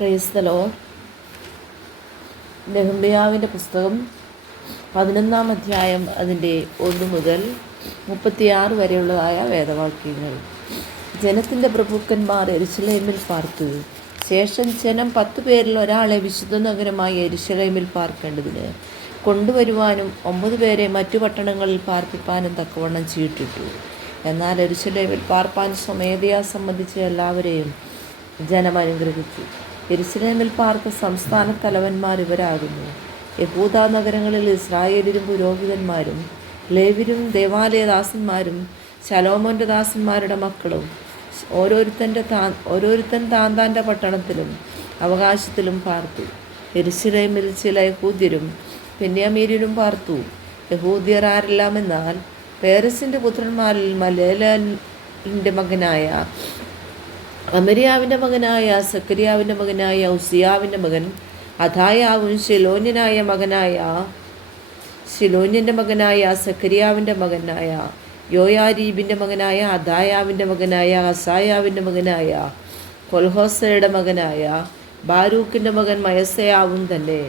Praise the Lord. നെഹമ്യാവിൻ്റെ പുസ്തകം 11-ാം അധ്യായം അതിൻ്റെ 1 മുതൽ 36 വരെയുള്ളതായ വേദവാക്യങ്ങൾ. ജനത്തിൻ്റെ പ്രഭുക്കന്മാർ യെരൂശലേമിൽ പാർത്തു. ശേഷം ജനം 10 പേരിൽ ഒരാളെ വിശുദ്ധ നഗരമായ യെരൂശലേമിൽ പാർക്കേണ്ടതിന് കൊണ്ടുവരുവാനും 9 പേരെ മറ്റു പട്ടണങ്ങളിൽ പാർപ്പിപ്പാനും തക്കവണ്ണം ചീട്ടിട്ടു. എന്നാൽ യെരൂശലേമിൽ പാർപ്പാൻ സ്വമേധയാ സംബന്ധിച്ച എല്ലാവരെയും ജനം അനുഗ്രഹിച്ചു. യെരൂശലേമിൽ പാർത്ത സംസ്ഥാന തലവന്മാർ ഇവരാകുന്നു: യഹൂദാ നഗരങ്ങളിൽ ഇസ്രായേലിലും പുരോഹിതന്മാരും ലേവ്യരും ദേവാലയദാസന്മാരും ശലോമോൻ്റെ ദാസന്മാരുടെ മക്കളും ഓരോരുത്തൻ താന്താൻ്റെ പട്ടണത്തിലും അവകാശത്തിലും പാർത്തു. യെരൂശലേമിൽ ചില യഹൂദ്യരും ബെന്യാമീന്യരും പാർത്തു. യഹൂദ്യർ ആരെല്ലാമെന്നാൽ, പേരസിൻ്റെ പുത്രന്മാരിൽ മലേലിൻ്റെ മകനായ അമര്യാവിൻ്റെ മകനായ സക്കരിയാവിൻ്റെ മകനായ ഉസിയാവിൻ്റെ മകൻ അഥായാവും ശിലോന്യൻ്റെ മകനായ സക്കരിയാവിൻ്റെ മകനായ യോയാരീബിൻ്റെ മകനായ അദായാവിൻ്റെ മകനായ അസായാവിൻ്റെ മകനായ കൊൽഹോസയുടെ മകനായ ബാരൂക്കിൻ്റെ മകൻ മയസയാവും തന്നെ.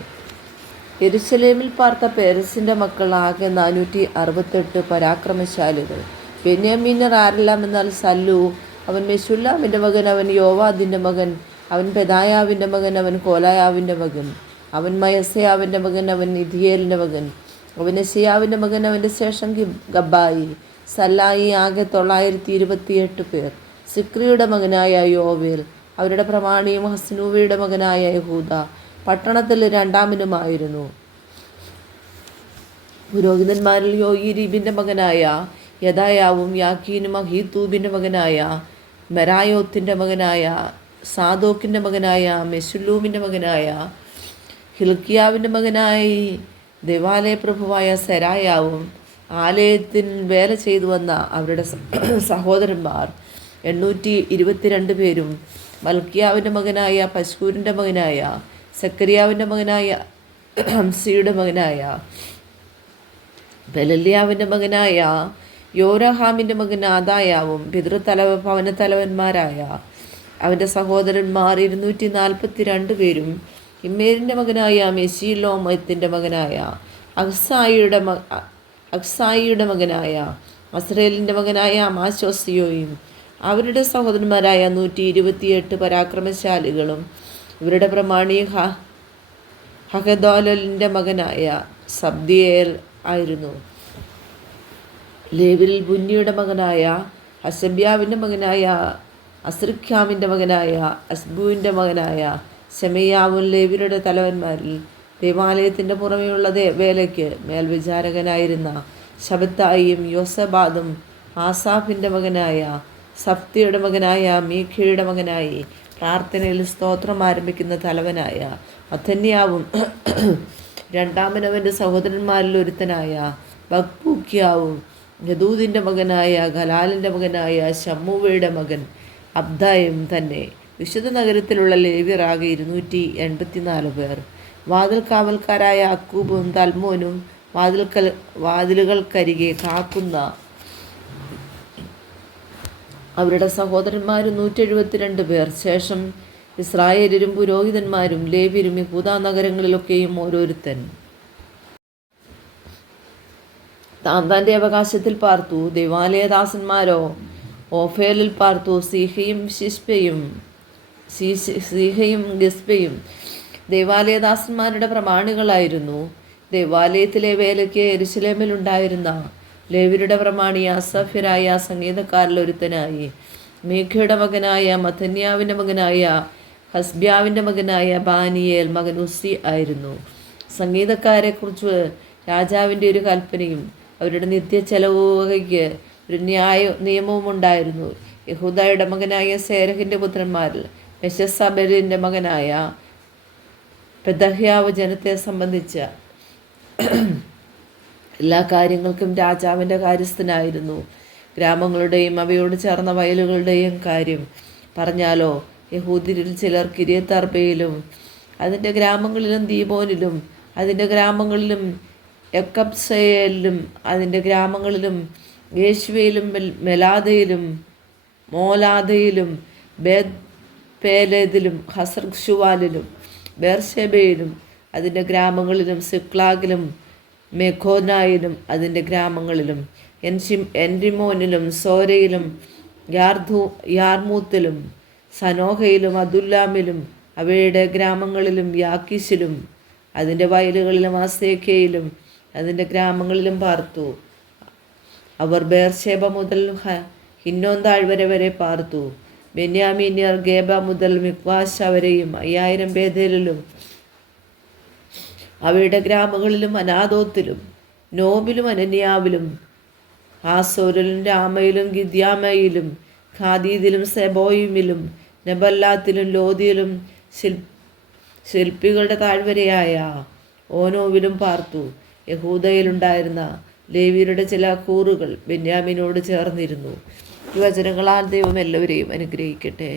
യെരൂശലേമിൽ പാർത്ത പേരസിൻ്റെ മക്കൾ ആകെ 468 പരാക്രമശാലികൾ. ബെന്യാമീന്യർ ആരെല്ലാമെന്നാൽ, സല്ലു അവൻ മെശുല്ലാമിൻ്റെ മകൻ, അവൻ യോവാദിൻ്റെ മകൻ, അവൻ പെദായാവിൻ്റെ മകൻ, അവൻ കോലായാവിൻ്റെ മകൻ, അവൻ മയസയാവിൻ്റെ മകൻ, അവൻ ഇഥിയേലിൻ്റെ മകൻ, അവൻ യെശയ്യാവിൻ്റെ മകൻ, അവൻ്റെ ശേഷം ഗബ്ബായി സല്ലായി. ആകെ 928 പേർ. സിക്രിയുടെ മകനായ യോവേൽ അവരുടെ പ്രമാണിയും ഹസ്നൂവയുടെ മകനായ യഹൂദ പട്ടണത്തിൽ രണ്ടാമനുമായിരുന്നു. പുരോഹിതന്മാരിൽ യോയിരീബിൻ്റെ മകനായ യദായാവും യാക്കീനും അഹീത്തൂബിൻ്റെ മകനായ മെരായോത്തിൻ്റെ മകനായ സാദോക്കിൻ്റെ മകനായ മെശുല്ലൂമിൻ്റെ മകനായ ഹിൽക്കിയാവിൻ്റെ മകനായി ദേവാലയ പ്രഭുവായ സെരായാവും ആലയത്തിൽ വേല ചെയ്തു വന്ന അവരുടെ സഹോദരന്മാർ 822 പേരും. മൽക്കിയാവിൻ്റെ മകനായ പശ്കൂരിൻ്റെ മകനായ സക്കരിയാവിൻ്റെ മകനായ ഹംസിയുടെ മകനായ ബെലല്യാവിൻ്റെ മകനായ യോരഹാമിൻ്റെ മകൻ ആദായാവും ഭവനത്തലവന്മാരായ അവൻ്റെ സഹോദരന്മാർ 242 പേരും. ഇമ്മേരിൻ്റെ മകനായ മെശീലോമത്തിൻ്റെ മകനായ അക്സായിയുടെ മകനായ അസ്രേലിൻ്റെ മകനായ അമാശോസിയോയും അവരുടെ സഹോദരന്മാരായ 128 പരാക്രമശാലികളും. ഇവരുടെ പ്രമാണി ഹഗദോലിൻ്റെ മകനായ സബ്ദിയേൽ ആയിരുന്നു. ലേവ്യരിൽ ബുന്നിയുടെ മകനായ ഹശബ്യാവിൻ്റെ മകനായ അസ്രിഖ്യാമിൻ്റെ മകനായ അസ്ബുവിൻ്റെ മകനായ ശെമയ്യാവും ലേവ്യരുടെ തലവന്മാരിൽ ദേവാലയത്തിൻ്റെ പുറമെയുള്ള വേലയ്ക്ക് മേൽവിചാരകനായിരുന്ന ശബത്തായിയും യോസബാദും ആസാഫിൻ്റെ മകനായ സഫ്തിയുടെ മകനായ മീഖയുടെ മകനായി പ്രാർത്ഥനയിൽ സ്തോത്രം ആരംഭിക്കുന്ന തലവനായ മഥന്യാവും രണ്ടാമനവൻ്റെ സഹോദരന്മാരിൽ ഒരുത്തനായ ബക്ബൂക്യാവും യദൂദിൻ്റെ മകനായ ഗലാലിൻ്റെ മകനായ ശമ്മൂവയുടെ മകൻ അബ്ദായും തന്നെ. വിശുദ്ധ നഗരത്തിലുള്ള ലേവ്യർ ആകെ 284 പേർ. വാതിൽ കാവൽക്കാരായ അക്കൂബും തൽമോനും വാതിലുകൾക്കരികെ കാക്കുന്ന അവരുടെ സഹോദരന്മാർ 172 പേർ. ശേഷം ഇസ്രായേലരും പുരോഹിതന്മാരും ലേവ്യരും യഹൂദാ നഗരങ്ങളിലൊക്കെയും ഓരോരുത്തൻ താന്താൻ്റെ അവകാശത്തിൽ പാർത്തു. ദേവാലയദാസന്മാരോ ഓഫേലിൽ പാർത്തു. സീഹയും ഗിസ്പയും ദേവാലയദാസന്മാരുടെ പ്രമാണികളായിരുന്നു. ദേവാലയത്തിലെ വേലയ്ക്ക് യെരൂശലേമിലുണ്ടായിരുന്ന ലേവ്യരുടെ പ്രമാണി അസഫ്യരായ സംഗീതക്കാരിൽ ഒരുത്തനായി മീഖയുടെ മകനായ മഥന്യാവിൻ്റെ മകനായ ഹസ്ബ്യാവിൻ്റെ മകനായ ബാനിയേൽ മകൻ ഉസ്സി ആയിരുന്നു. സംഗീതക്കാരെക്കുറിച്ച് രാജാവിൻ്റെ ഒരു കൽപ്പനയും അവരുടെ നിത്യച്ചെലവ് വകയ്ക്ക് ഒരു നിയമവും ഉണ്ടായിരുന്നു. യഹൂദയുടെ മകനായ സേരഹിൻ്റെ പുത്രന്മാരിൽ മെശസബലിൻ്റെ മകനായ പെദഹ്യാവ് ജനത്തെ സംബന്ധിച്ച എല്ലാ കാര്യങ്ങൾക്കും രാജാവിൻ്റെ കാര്യസ്ഥനായിരുന്നു. ഗ്രാമങ്ങളുടെയും അവയോട് ചേർന്ന വയലുകളുടെയും കാര്യം പറഞ്ഞാലോ, യഹൂദ്യരിൽ ചിലർ കിര്യത്തർബയിലും അതിൻ്റെ ഗ്രാമങ്ങളിലും ദീബോനിലും അതിൻ്റെ ഗ്രാമങ്ങളിലും യക്കബ്സേലിലും അതിൻ്റെ ഗ്രാമങ്ങളിലും യേശുവയിലും മെലാദയിലും മോലാദയിലും പേലേതിലും ഹസർഷുവാലിലും ബേർഷെബയിലും അതിൻ്റെ ഗ്രാമങ്ങളിലും സിക്ലാഗിലും മെഖോനായിലും അതിൻ്റെ ഗ്രാമങ്ങളിലും എൻരിമോനിലും സോരയിലും യാർമൂത്തിലും സനോഹയിലും അദുല്ലാമിലും അവയുടെ ഗ്രാമങ്ങളിലും യാക്കീശിലും അതിൻ്റെ വയലുകളിലും ആസേക്കയിലും അതിൻ്റെ ഗ്രാമങ്ങളിലും പാർത്തു. അവർ ബേർഷേബ മുതൽ ഹിന്നോൻ താഴ്വര വരെ പാർത്തു. ബെന്യാമീന്യർ ഗേബ മുതൽ മിക്വാശ വരെയും 5000 ബേഥേലിലും അവയുടെ ഗ്രാമങ്ങളിലും അനാദോത്തിലും നോബിലും അനന്യാവിലും ഹാസോരിലും രാമയിലും ഗിദ്യാമയിലും ഖാദീദിലും സെബോയിമിലും നെബല്ലാത്തിലും ലോദിയിലും ശില്പികളുടെ താഴ്വരയായ ഓനോവിലും പാർത്തു. യഹൂദയിലുണ്ടായിരുന്ന ലേവിയരുടെ ചില കൂറുകൾ ബെന്യാമീനോട് ചേർന്നിരുന്നു. ഈ വചനങ്ങളാൽ ദൈവം എല്ലാവരെയും അനുഗ്രഹിക്കട്ടെ.